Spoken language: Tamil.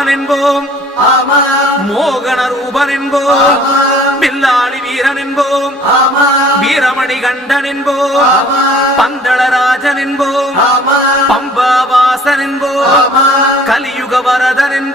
மகன் என்போம், மோகன ரூபன் என்போம், பில்லாளி வீரன் என்போம், வீரமணி கண்டன் என்போம், பந்தளராஜன் என்போம், பம்பாவாசன் என்போம், கலியுக வரதன் என்போம்.